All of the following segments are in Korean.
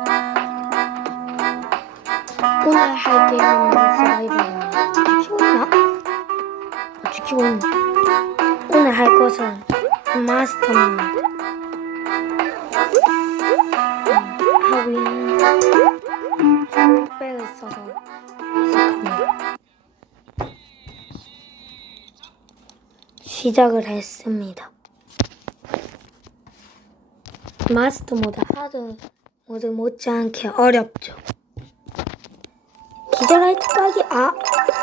오늘 할 게임은 서바이벌입니다. 지키고 있나? 지키고 있네. 오늘 할 것은 마스터모드 하고 있는 백을 써서 시작합니다. 시작을 했습니다. 마스터모드 하드 모드 못지않게 어렵죠. 기절할 때까지 안전망했다.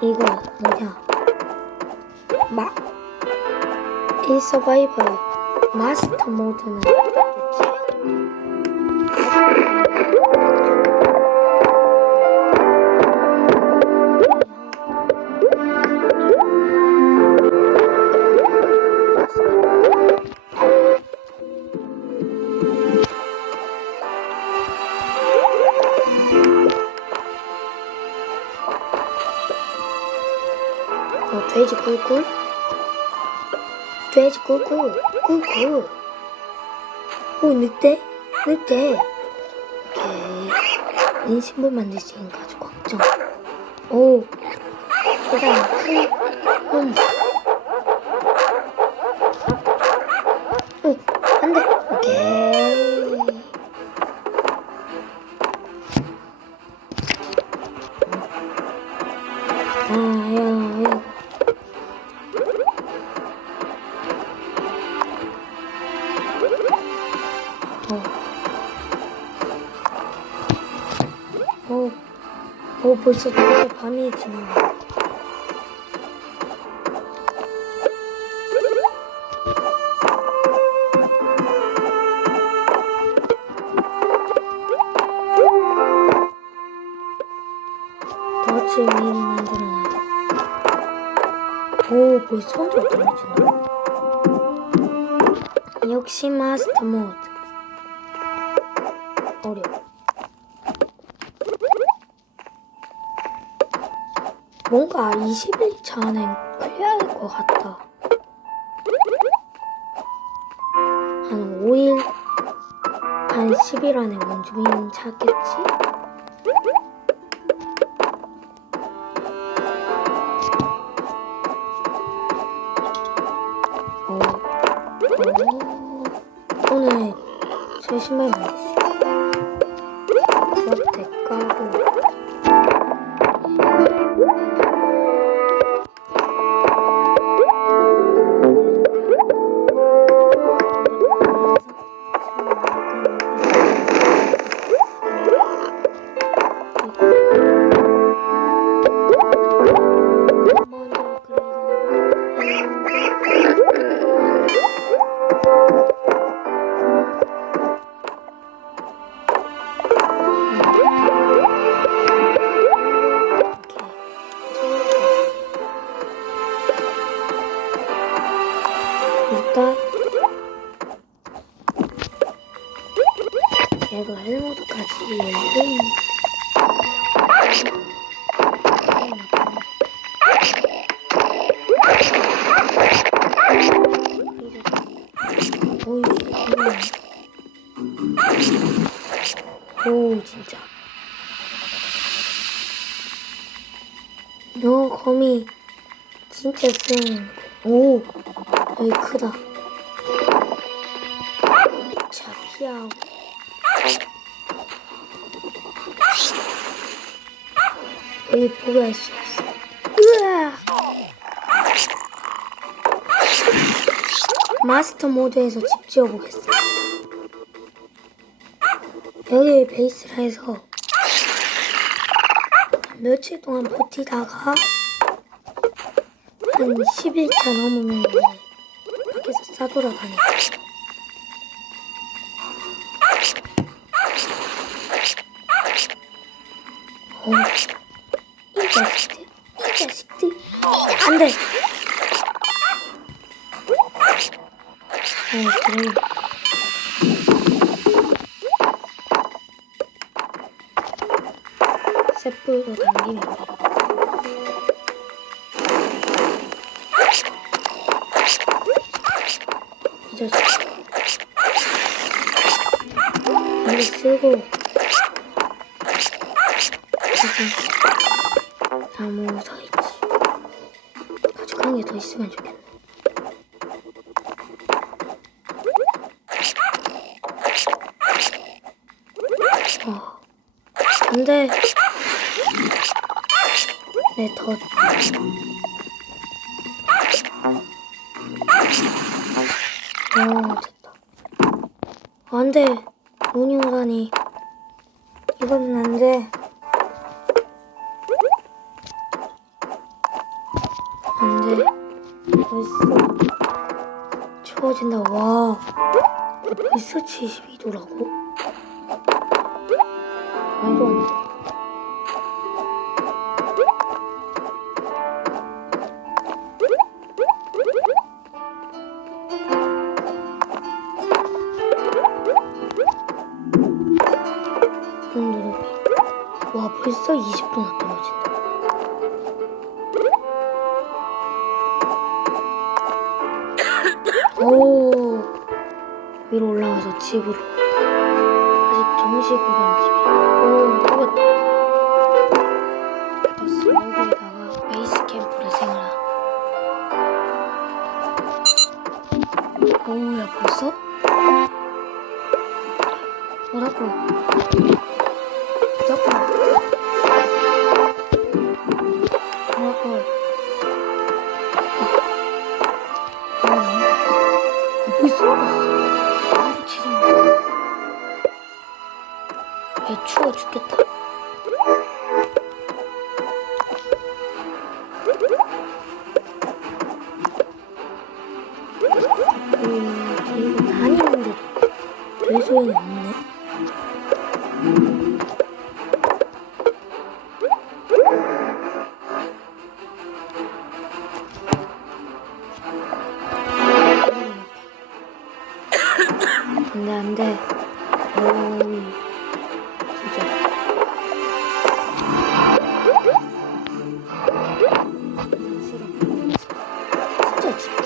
이거 뭐냐? 이 서바이벌 마스터 모드는 돼지 꿀꿀? 돼지 꿀꿀 꿀꿀. 오, 늑대? 오케이. 인신물 만들 수 있는 가죽 걱정. 오, 그다음 큰 오, 안돼. 오케이. 벌써 밤이 지나가. 더치 메인을 만들어놔. 벌써 손으로 떨어진다. 역시 마스터 모드. 어려워. 뭔가 20일 전엔 클리어할 것 같다. 한 5일, 한 10일 안에 원주민 찾겠지? 오늘 제 신발 만들었어요. 롯데 까고 얘가 헬모드까지 열려있는 오, 진짜 거미 진짜 쓰는 거. 오, 여기 크다. 자, 피하고 여기 포기할 수 없어. 으아! 마스터 모드에서 집 지어보겠어. 여기 베이스라 해서 며칠 동안 버티다가 한 10일차 넘으면 이제 밖에서 싸돌아다니고. 이 자식들, 안 돼! 그래. 쇳불도 당기면 돼. 이 자식. 이거 쓰고. 나무 더 있지. 가죽한 게 더 있으면 좋겠네. 안 돼. 내 덫. 됐다. 안 돼. 문이 오다니. 이건 안 돼. 안 돼. 벌써 추워진다. 와. 벌써 72도라고? 말도 안 돼. 온도 높이. 와, 벌써 20도나 떨어진다. 오, 위로 올라가서 집으로. 아직 정식으로는 집이야. 오, 먹었다. 버스 여기에다가 베이스 캠프를 생활하. 오, 야, 벌써? 뭐라고? 뭐라고? 뭐라고? 벌써 먹었어. 지금 애 추워 죽겠다. 그리고 다니는데도 별 소용이 없네. 안 돼. 어우, 진짜. 진짜 집중.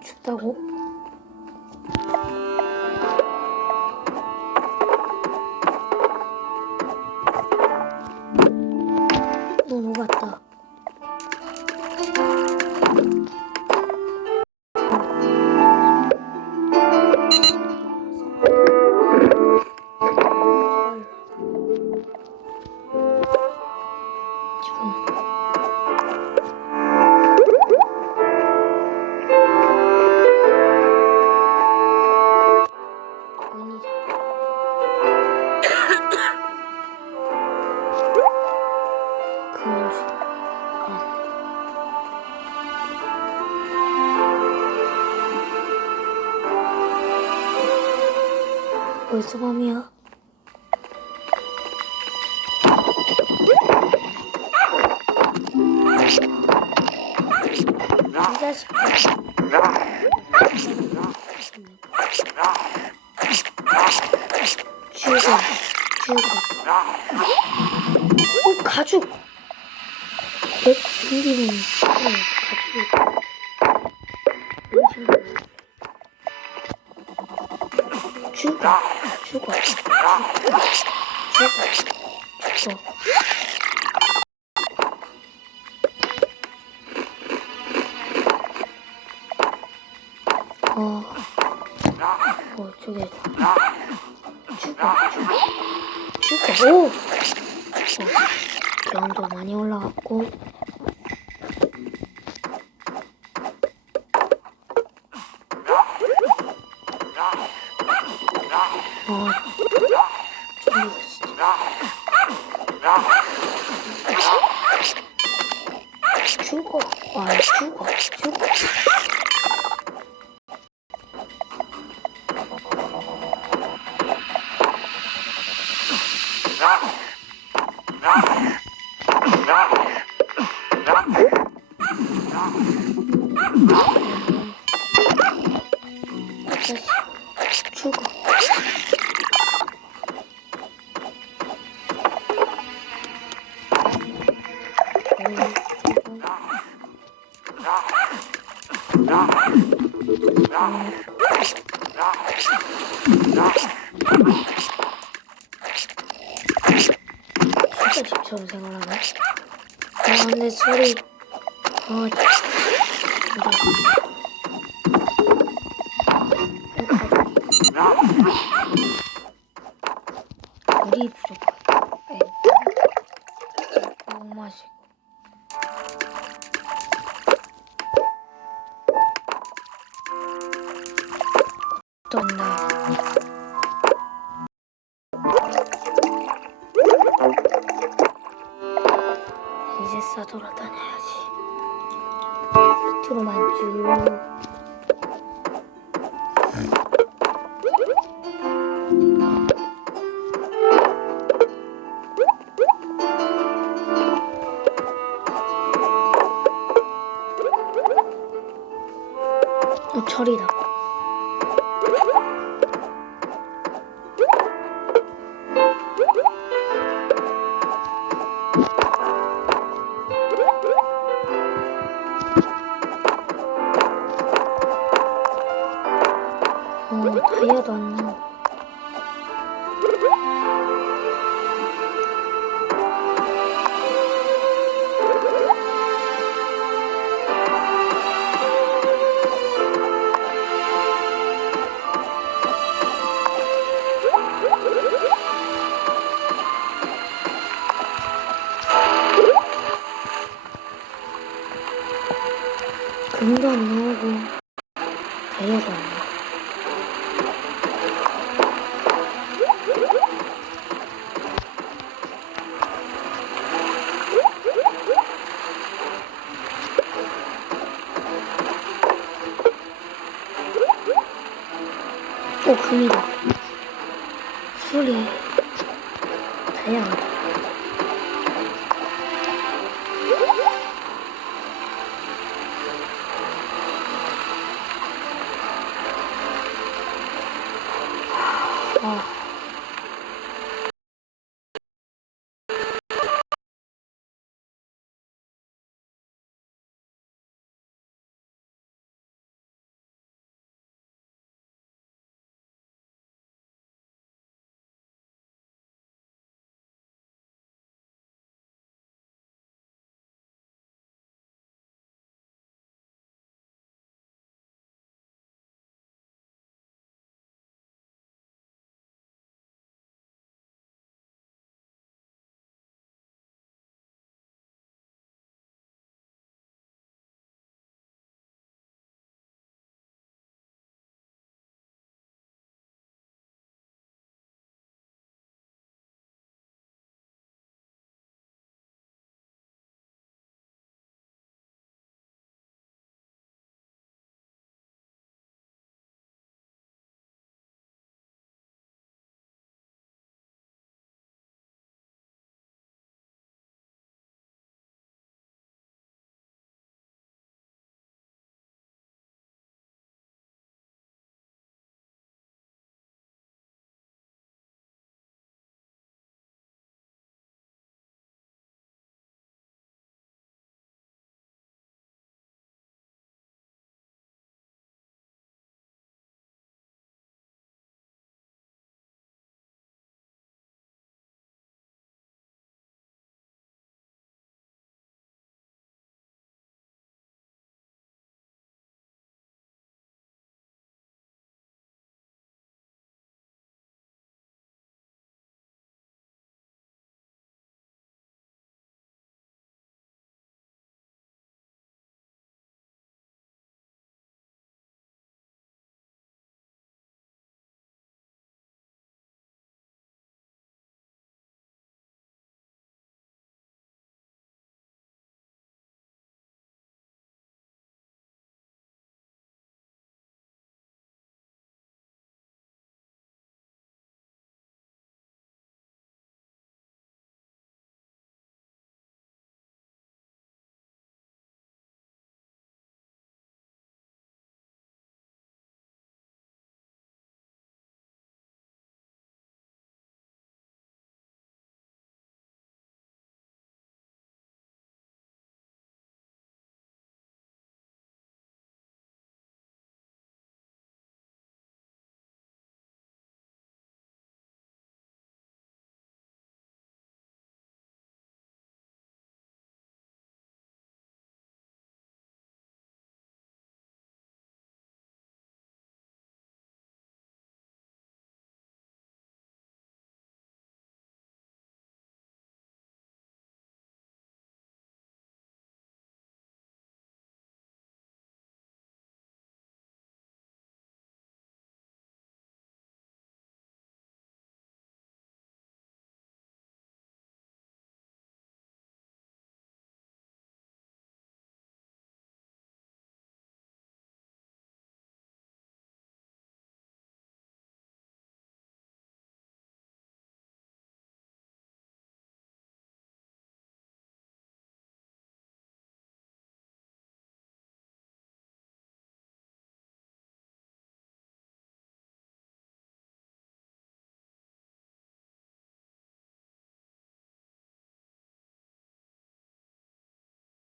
춥다고? 너 녹았다. 벌써 밤이야. 이 자식들. 죽어. 가죽. 내 준비는 가죽. 죽어, 죽어, 죽어, 죽어. 저게 죽어. 오! 죽어. 기온도 많이 올라갔고. 죽어. 죽어. 죽어. 진짜 집처럼 생각나네. 근데 소리. 물이 부족해. 꼭 마시고. 떴나. 이제 싸돌아다녀야지. 밑으로만 쭉. 철이다. 다이아도 안 나오고. 금도 안 나오고 다이아도 안 나오고. 금이다. 소리 다양하다. 아.